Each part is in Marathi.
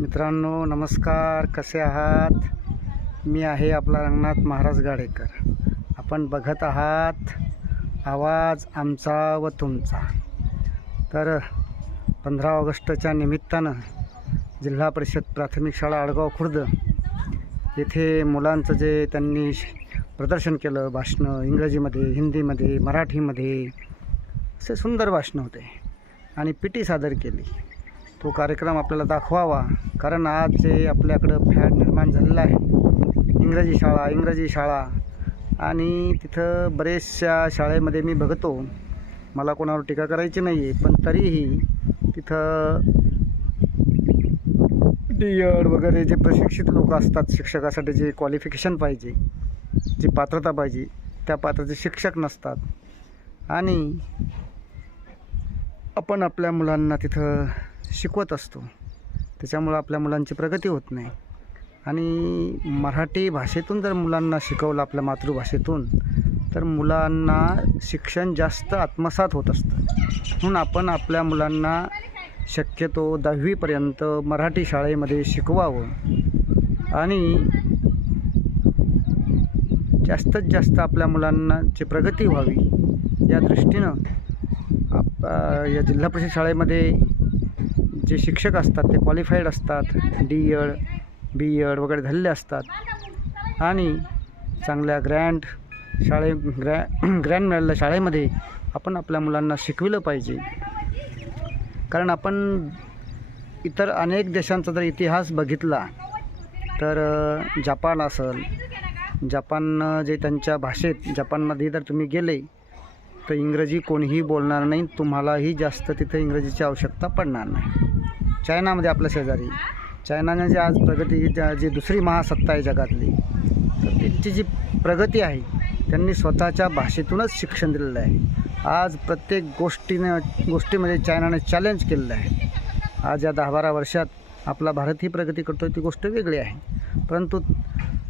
मित्रांनो नमस्कार. कसे आहात? मी आहे आपला रंगनाथ महाराज गाडेकर. आपण बघत आहात आवाज आमचा व तुमचा. तर पंधरा ऑगस्टच्या निमित्तानं जिल्हा परिषद प्राथमिक शाळा आडगाव खुर्द येथे मुलांचं जे त्यांनी श- प्रदर्शन केलं भाषणं इंग्रजीमध्ये हिंदीमध्ये मराठीमध्ये असे सुंदर भाषणं होते. आणि पी टी सादर केली. तो कार्यक्रम आपल्याला दाखवावा. कारण आज जे आपल्याकडं फॅड निर्माण झालेला आहे इंग्रजी शाळा इंग्रजी शाळा आणि तिथं बरेचशा शाळेमध्ये मी बघतो. मला कोणावर टीका करायची नाही आहे पण तरीही तिथं डी एड वगैरे जे प्रशिक्षित लोक असतात शिक्षकासाठी जे क्वालिफिकेशन पाहिजे जी पात्रता पाहिजे त्या पात्रते शिक्षक नसतात. आणि आपण आपल्या मुलांना तिथं शिकवत असतो. त्याच्यामुळं आपल्या मुलांची प्रगती होत नाही. आणि मराठी भाषेतून जर मुलांना शिकवलं आपल्या मातृभाषेतून तर मुलांना शिक्षण जास्त आत्मसात होत असतं. म्हणून आपण आपल्या मुलांना शक्यतो दहावीपर्यंत मराठी शाळेमध्ये शिकवावं. आणि जास्तीत जास्त आपल्या मुलांनाची प्रगती व्हावी या दृष्टीनं आप या जिल्हा परिषद शाळेमध्ये जे शिक्षक असतात ते क्वालिफाईड असतात डी एड बी एड वगैरे झालेले असतात. आणि चांगल्या ग्रँड शाळे ग्रॅ ग्रँड मिळालेल्या शाळेमध्ये आपण आपल्या मुलांना शिकविलं पाहिजे. कारण आपण इतर अनेक देशांचा जर इतिहास बघितला तर जपान असेल जपान जे त्यांच्या भाषेत जपानमध्ये जर तुम्ही गेले तर इंग्रजी कोणीही बोलणार नाही तुम्हालाही जास्त तिथे इंग्रजीची आवश्यकता पडणार नाही. चायनामध्ये आपल्या शेजारी. चायनाने जे आज प्रगती ज्या- जी दुसरी महासत्ता आहे जगातली तर त्यांची जी प्रगती आहे त्यांनी स्वतःच्या भाषेतूनच शिक्षण दिलेलं आहे. आज प्रत्येक गोष्टीने गोष्टीमध्ये चायनाने चॅलेंज केलेलं आहे. आज या दहा बारा वर्षात आपला भारत ही प्रगती करतो ती गोष्ट वेगळी आहे. परंतु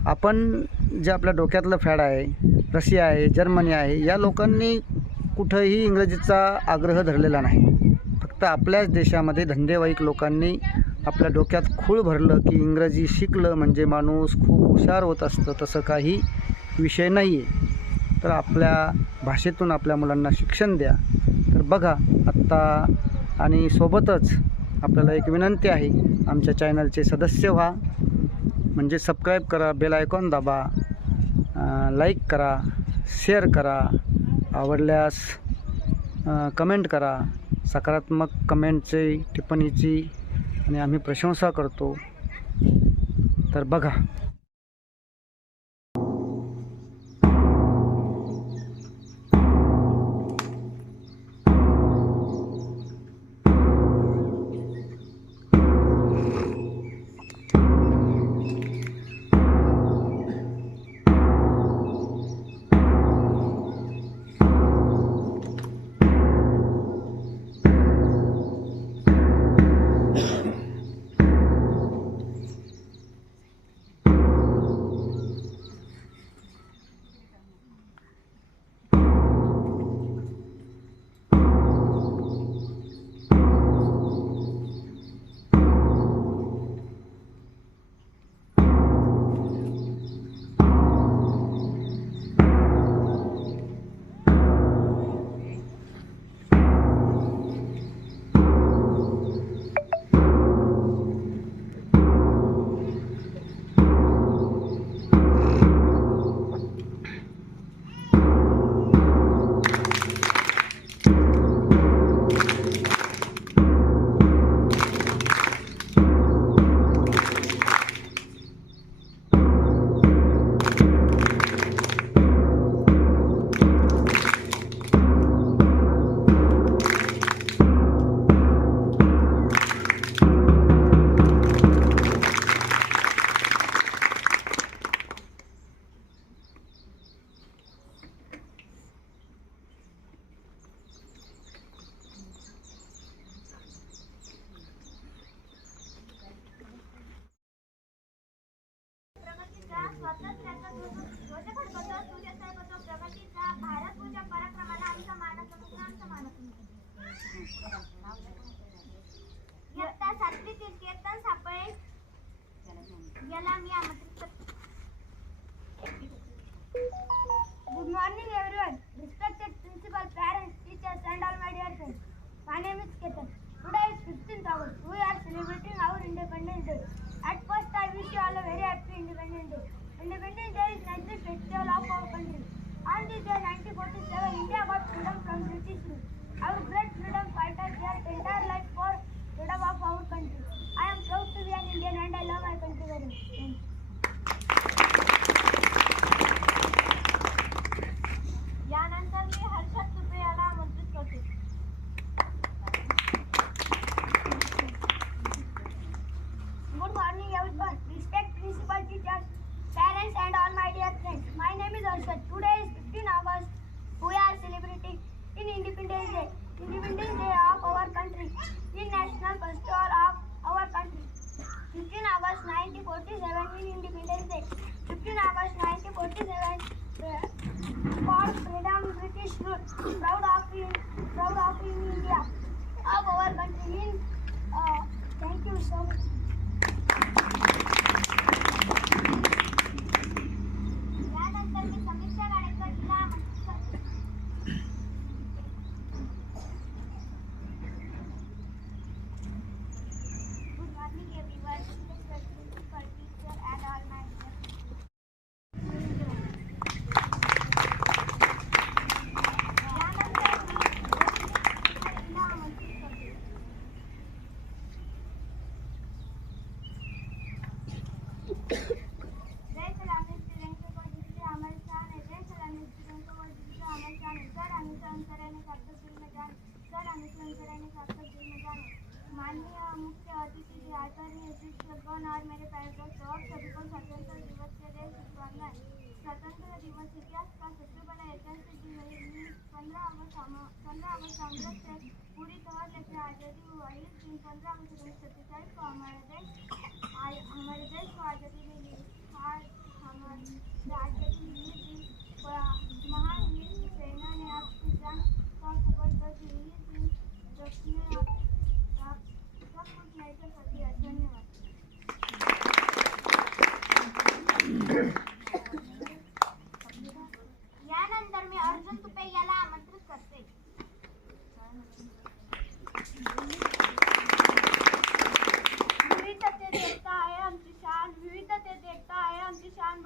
आपण जे आपल्या डोक्यातलं फॅड आहे रशिया आहे जर्मनी आहे या लोकांनी कुठंही इंग्रजीचा आग्रह धरलेला नाही. फक्त आपल्याच देशामध्ये धंदेवाईक लोकांनी आपल्या डोक्यात खूळ भरलं की इंग्रजी शिकलं म्हणजे माणूस खूप हुशार होत असतं तसं काही विषय नाही आहे तर आपल्या भाषेतून आपल्या मुलांना शिक्षण द्या. तर बघा आत्ता आणि सोबतच आपल्याला एक विनंती आहे आमच्या चॅनलचे सदस्य व्हा. म्हणजे सबस्क्राईब करा बेल आयकॉन दाबा लाईक करा शेअर करा आवडल्यास कमेंट करा. सकारात्मक कमेंटची टिप्पणीची आणि आम्ही प्रशंसा करतो. तर बघा. इयत्ता सातवी ते इयत्ता सापळे याला मी आमंत्रित करते good morning everyone respected principal parents teachers and all my dear friends my name is Ketan today is 15th August we are celebrating our independence day at first i wish you all a very happy independence day independence day is national festival of our country on this day 1947 india got freedom from british rule Our great freedom fighters their entire life for freedom of our country. I am proud to be an Indian and I love my country very much. 20 uh, marks British rule. Proud of in, proud of in India, of our country. In, uh, thank you so much. माननीय मुख्य अतिथि आचार्य शिक्षकगण और मेरे प्यारे दोस्तों आप सभी को स्वतंत्र दिवस के लिए शुभकामनाएं। स्वतंत्र दिवस इतिहास का सबसे बड़ा ऐतिहासिक दिन है पंद्रह अगस्त पंद्रह अगस्त अमृत से पूरी तरह लेकर आज़ादी हुआ इस दिन पंद्रह अगस्त उन्नीस सौ सत्ताईस को हमारे देश आज हमारे देश को आज़ादी मिली आज हमारे आज़ादी मिली थी और महान वीर सेना ने आपकी जान का सफर कर दी इस दिन रखने आप आप सब कुछ नहीं कर सकती धन्यवाद यानंतर मी अर्जुन तुपे याला आमंत्रित करते विविधतेत एकता आहे आमची शान विविधतेत एकता आहे आमची शान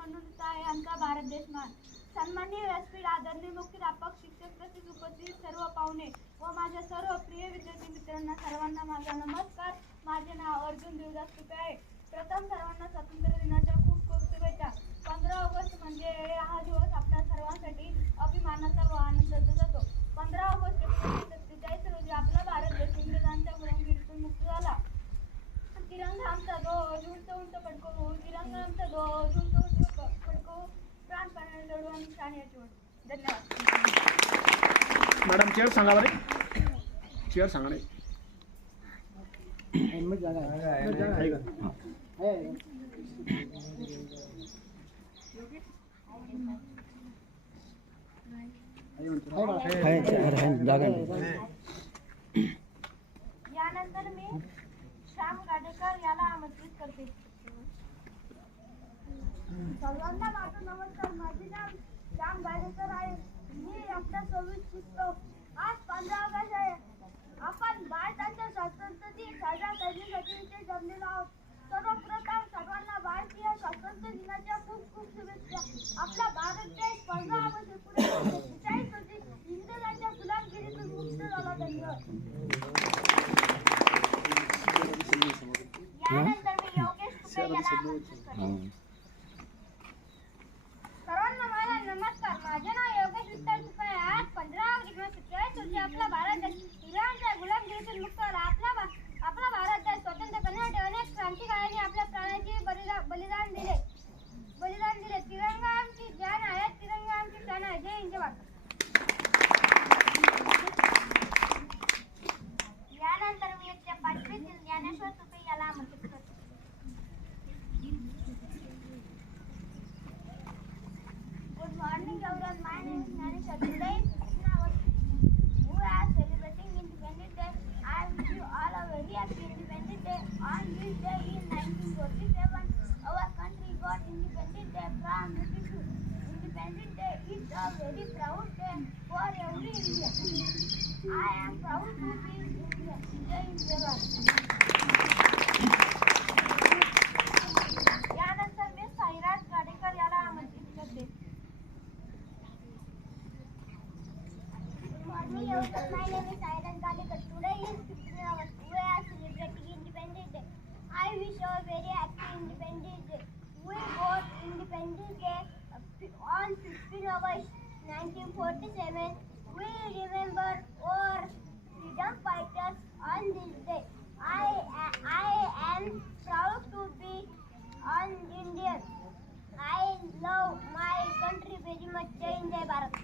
म्हणून भारत देश मान सन्माननीय व्यासपीठ आदरणीय मुख्याध्यापक शिक्षक तसेच उपस्थित सर्व पाहुणे व माझ्या सर्व प्रिय विद्यार्थी मित्रांना सर्वांना माझा नमस्कार. माझे नाव अर्जुन देवदास तुपे आहे. प्रथम सर्वांना स्वातंत्र्य दिनाच्या खूप खूप शुभेच्छा. पंधरा ऑगस्ट म्हणजे हा दिवस आपल्या सर्वांसाठी अभिमानाचा व आनंदाचा जातो. पंधरा ऑगस्ट एकोणीसशे सत्तेचाळीस रोजी आपला भारत देश इंग्रजांच्या गुलामगिरीतून मुक्त झाला. तिरंगा आमचा ध्वज उंच उंच फडकवू तिरंगा आमचा ध्वज प्राणपणाने लढू आणि शान याची ओढ. धन्यवाद मॅडम चेअर सांगा बरे चेअर सांगा नाही? यानंतर मी श्याम गाडेकर याला आमंत्रित करते सर्वांना माझा नमस्कार. माझे नाव श्याम गाडेकर आहे. मी आपल्यासोबत शिकतो आज पंधरा ऑगस्ट आहे. आपण भारताच्या स्वातंत्र्य दिन साजरा करण्यासाठी इथे जमलेलो आहोत. सर्वप्रथम सर्वांना भारतीय स्वातंत्र्य दिनाच्या खूप खूप शुभेच्छा. आपला भारत देश पंधरा ऑगस्ट एकोणीसशे सत्तेचाळीस रोजी इंग्रजांच्या गुलामगिरीतून मुक्त झाला धन्यवाद. यानंतर मी योगेश तुपे यांना आमंत्रित करते सर्वांना माझा नमस्कार माझे नाव योगेश विठ्ठल तुपे आहे. आज पंधरा ऑगस्ट एकोणीसशे सत्तेचाळीस रोजी आपला भारत देश इराणच्या गुलामगिरीतून मुक्त झाला आपला भा- आपला भारत देश स्वतंत्र करण्यासाठी अनेक क्रांतिकारकांनी आपल्या प्राणाचे बलिदा- बलिदान दिले बलिदान दिले तिरंगा आमची जान आहे तिरंगा आमची शान आहे जय हिंद जय भारत यानंतर मी इयत्ता पाचवीतील ज्ञानेश्वर तुपे याला आमंत्रित करते Good morning, everyone. My name is Nanisha. Today, we are celebrating Independence Day. I wish you all a very happy Independence Day. On this day in 1947, our country got Independence Day from British. Independence Day is a very proud day for every Indian. I am proud to be Indian. Jai Hind, यानंतर मी साईराज गाडेकर याला आमंत्रित करते My name is Sairaj Galekar. Today is 15 hours. I wish a very happy Independence Day. We got Independence Day uh, on 15 August 1947. We remember our freedom fighters on this day. I I am proud to be an Indian. I love my country very much. Jai Bharat.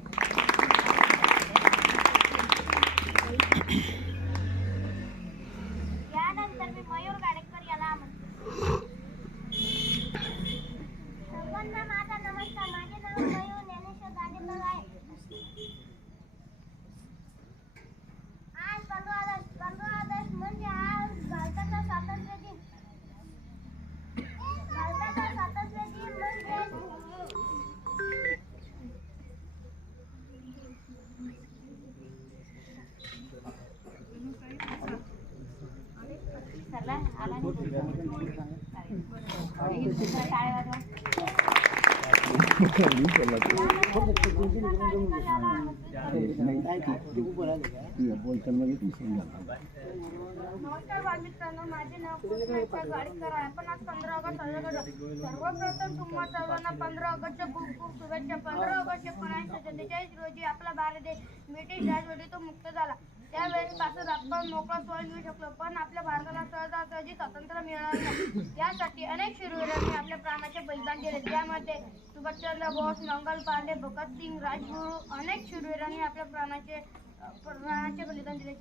नमस्कार बालमित्रांनो माझे नाव गाडीकर आहे. आपण आज पंधरा ऑगस्ट साजरा करतो सर्वप्रथम तुम्हा सर्वांना पंधरा ऑगस्टच्या खूप खूप शुभेच्छा. पंधरा ऑगस्ट एकोणीसशे सत्तेचाळीस रोजी आपला भारत देश ब्रिटिश राजवटीतून मुक्त झाला. त्यावेळेपासून आपण मोकळा श्वास घेऊ शकलो पण आपल्या भारताला सहजासहजी स्वातंत्र्य मिळालं नाही. यासाठी अनेक शूरवीरांनी आपल्या प्राणाचे बलिदान दिले त्यामध्ये सुभाषचंद्र बोस मंगल पांडे भगतसिंग राजगुरू अनेक शूरवीरांनी आपल्या प्राणाचे प्राणाचे बलिदान दिले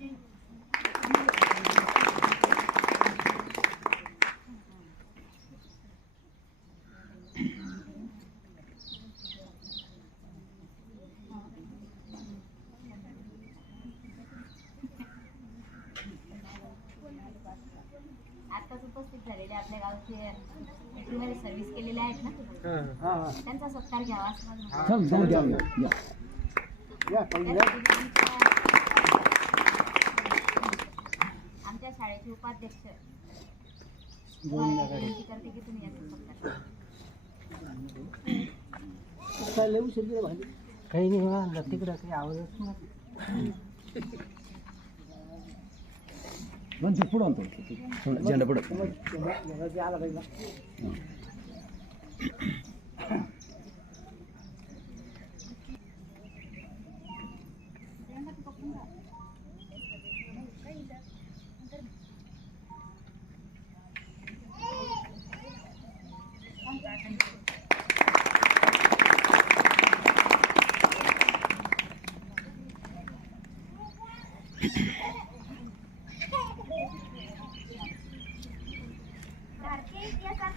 आताच उपस्थित झालेले आपल्या गावचे सर्व्हिस केलेले आहेत ना? त्यांचा सत्कार घ्यावा. आमच्या शाळेचे उपाध्यक्ष. करते की तुम्ही याचा सत्कार करा. काही नाही तिकडं काही आवाज झेंडा पुढं भारतीय